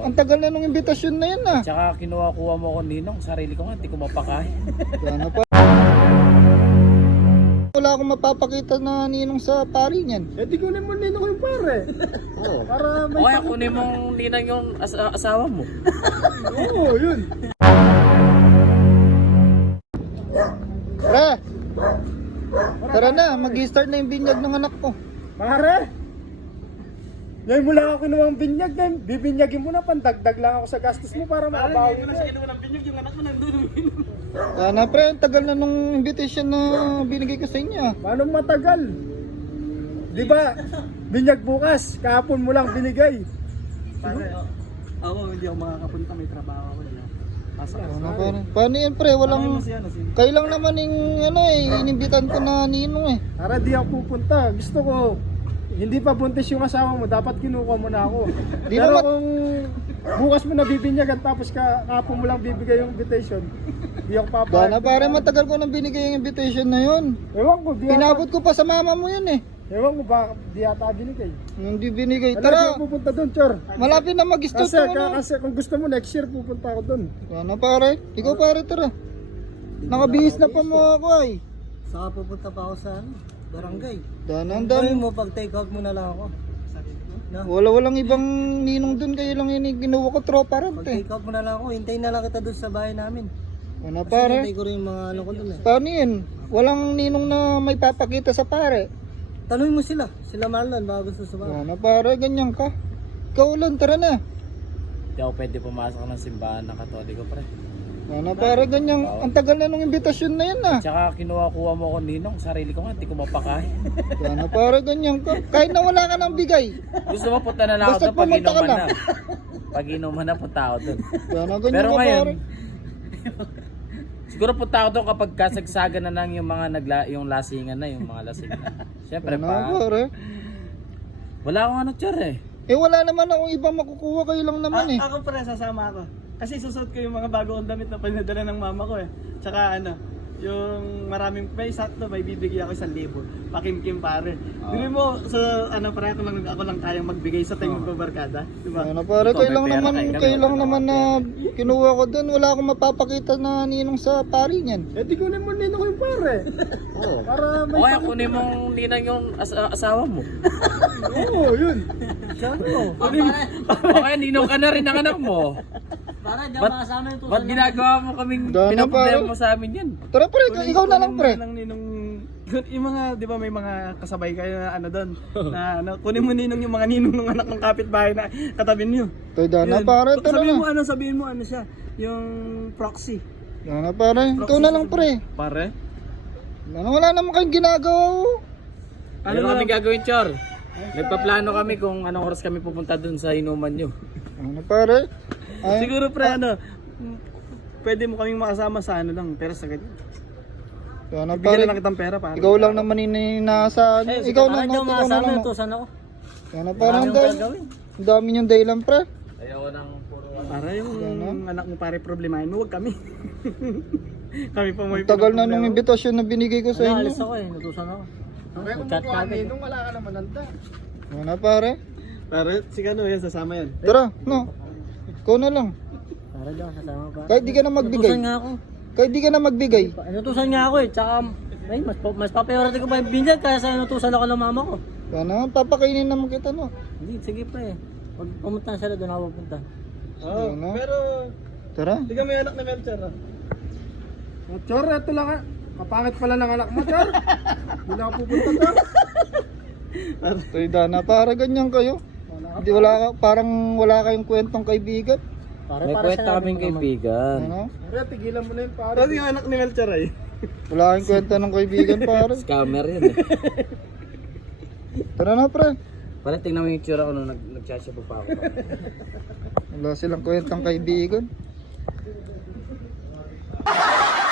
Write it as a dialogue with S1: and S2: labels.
S1: ang tagal na nung imbitasyon na yan ah.
S2: Tsaka kinuha-kuha mo ako ninong, sarili ko nga, hindi ko mapakain.
S1: Sana pa. Wala akong mapapakita na ninong sa pari niyan.
S3: Eh di kunin mo ninong yung pare.
S2: Oo.
S3: Para may
S2: O kaya kunin mong ninang yung asawa mo.
S3: Oo, yun.
S1: Pre! Tara na, mag-i-start na yung binyag ng anak ko.
S3: Pare! Ngayon mo lang ako kinuha ang binyag, ngayon bibinyagin mo na, pandagdag lang ako sa gastos mo para makabawi mo.
S1: Sana pre, ang tagal na nung invitation na binigay ko sa inyo ah.
S3: Paano matagal? Di ba? Binyag bukas, kahapon mo lang binigay.
S4: Pare, ako hindi ako makakapunta, may trabaho ako dyan.
S1: Sana pare. Paano yan pre, walang... Kayo lang naman yung ano inimbitan ko na ninong eh.
S3: Para di ako pupunta. Gusto ko, hindi pa buntis yung asawa mo, dapat kinukuha mo na ako.
S1: Di
S3: Pero
S1: naman-
S3: kung bukas mo na bibinyagan tapos kahapon mo lang bibigay yung invitation, di ako papayag.
S1: Sana pare, matagal ko nang binigay yung invitation na yun.
S3: Ewan ko, di ata,
S1: Pinabot ko pa sa mama mo yun eh.
S3: ewan ko ba, di ata binigay.
S1: Hindi binigay.
S3: Ano, di
S1: Tara,
S3: ako pupunta doon, Chor.
S1: malapit na mag-start
S3: Kasi,
S1: yung ano.
S3: kasi kung gusto mo next year pupunta ako doon.
S1: Sana pare, ikaw pare tara. Nakabihis na pa mo ako ay.
S4: Saka pupunta pa ako sa barangay.
S1: Danan
S4: Gawin
S1: dan.
S4: mo, pag take out mo na lang ako. Na,
S1: Walang ibang ninong dun, kayo lang yung ginuha ko tropa rin
S4: pag
S1: eh.
S4: take out mo na lang ako, hintayin na lang kita doon sa bahay namin.
S1: Ano
S4: Kasi
S1: pare?
S4: hintay ko rin yung mga ano ko doon eh.
S1: Paano yun? Walang ninong na may papakita sa pare.
S4: Tanungin mo sila, sila Marlon, baka gusto sa bahay.
S1: Ano pare, ganyan ka. Ikaw lang, tara na.
S2: Hindi ako pwede pumasok ng simbahan ng Katoliko, pre.
S1: Ano pare, ganyan. Ang tagal na nung imbitasyon na yan ah.
S2: Tsaka kinuha-kuha mo ako ninong, sarili ko nga, hindi ko mapakain.
S1: Ano pare, ganyan ka. Kahit na wala ka ng bigay.
S2: Gusto mo punta na lang ako
S1: Basta
S2: doon pag
S1: pumunta ka
S2: inuman
S1: na.
S2: na. Pag inuman na, punta ako doon.
S1: Ano ganyan
S2: Pero
S1: ka
S2: ngayon,
S1: pare.
S2: siguro punta ako doon kapag kasagsagan na lang yung mga yung lasingan na, yung mga lasingan na. Siyempre
S1: Ano
S2: pa,
S1: pare.
S2: wala akong ano Chor eh.
S1: Eh wala naman akong ibang makukuha, kayo lang naman eh.
S4: Ako pala, sasama ako. Kasi susuot ko yung mga bago kong damit na pinadala ng mama ko eh. Tsaka ano, yung maraming, may sakto, may bibigyan ako 1,000. Pakimkim pare. Dili mo, sa ano pare, ako lang kayang magbigay sa tingin ko barkada. Diba?
S1: Ano pare,
S2: Ikaw,
S1: kayo
S2: may
S1: lang
S2: pera
S1: naman,
S2: kayo,
S1: kayo
S2: wala
S1: lang
S2: naman
S1: naman na kinuha ko doon. Wala akong mapapakita na ninong sa pari niyan.
S3: Eh di kunin mo ninong yung pare.
S2: Oo.
S3: Para may
S2: O kaya kunin mong ninang yung asawa mo.
S3: Oo, yun.
S2: O kaya ninong ka na rin ang anak mo.
S4: Para di
S2: Ba't-
S4: makasama yung
S2: Ba't ginagawa mo kaming
S1: Dana,
S2: pinaproblema
S1: pare.
S2: mo sa amin yan?
S1: Tara pre, ikaw na lang pre.
S4: Kunin mo ninong, yung mga, di ba may mga kasabay kayo na ano doon, na ano, kunin mo ninong yung mga ninong ng anak ng kapitbahay na katabi niyo.
S1: Tayo Dana
S4: Yun.
S1: pare, tara
S4: Sabihin mo ano siya, yung proxy.
S1: Dana pare, ikaw na lang pre.
S2: Pare?
S1: Ano, wala naman kayong ginagawa oh.
S2: Ano kami gagawin, Chor? Nagpaplano kami kung anong oras kami pupunta dun sa inuman nyo.
S1: Ano pare? Ay,
S4: Siguro pre ano, pwede mo kaming makasama sa ano lang, pero sa ganyan.
S1: Dana
S4: Bigyan
S1: pare,
S4: na lang kitang pera para.
S1: ikaw lang naman inaasahan. Ikaw na, ikaw na lang.
S4: Tusan ako.
S1: Dana pare, ang dami. Ang dami niyong dahilan pre.
S2: Ayaw ng puro
S4: Para yung anak mo pare problemahin mo, wag kami. Kami pa may
S1: Tagal na nung imbitasyon na binigay ko sa inyo.
S4: Alis ako eh, natusan ako.
S3: Okay, kung kukuha ninong, wala ka naman handa.
S1: Ano pare?
S4: Para si Kano yan, sasama yan.
S1: Tara, no. Ikaw na lang.
S4: Para daw, sasama pa.
S1: Kahit di ka na magbigay.
S4: Natusan nga ako.
S1: Kahit di ka na magbigay.
S4: Natusan nga ako eh, tsaka ay, mas pa-priority ko pa yung binyag kaya sa natusan ako ng mama ko.
S1: Sana, papakainin naman kita no.
S4: Hindi, sige pa eh. Pag pumunta na sila doon ako pupunta.
S3: Oo,
S1: Ano?
S3: pero
S1: Tara.
S3: hindi ka may anak na Melchor ah. Oh, Chor, ito lang ah. Kapangit pala ng anak mo, Chor. Hindi na ako pupunta, Chor.
S1: Tayo Dana, para ganyan kayo. Hindi wala ka, parang wala kayong kwentong kaibigan.
S2: May kwenta kaming kaibigan.
S1: Ano?
S3: Kaya tigilan mo na yun, pare.
S4: Pero yung anak ni Melchor ay.
S1: Wala kayong kwenta ng kaibigan pare.
S2: Scammer yan eh.
S1: Tara na pre.
S2: Pare, tingnan mo yung tsura ko nung nagsasabaw pa ako.
S1: Wala silang kwentang kaibigan.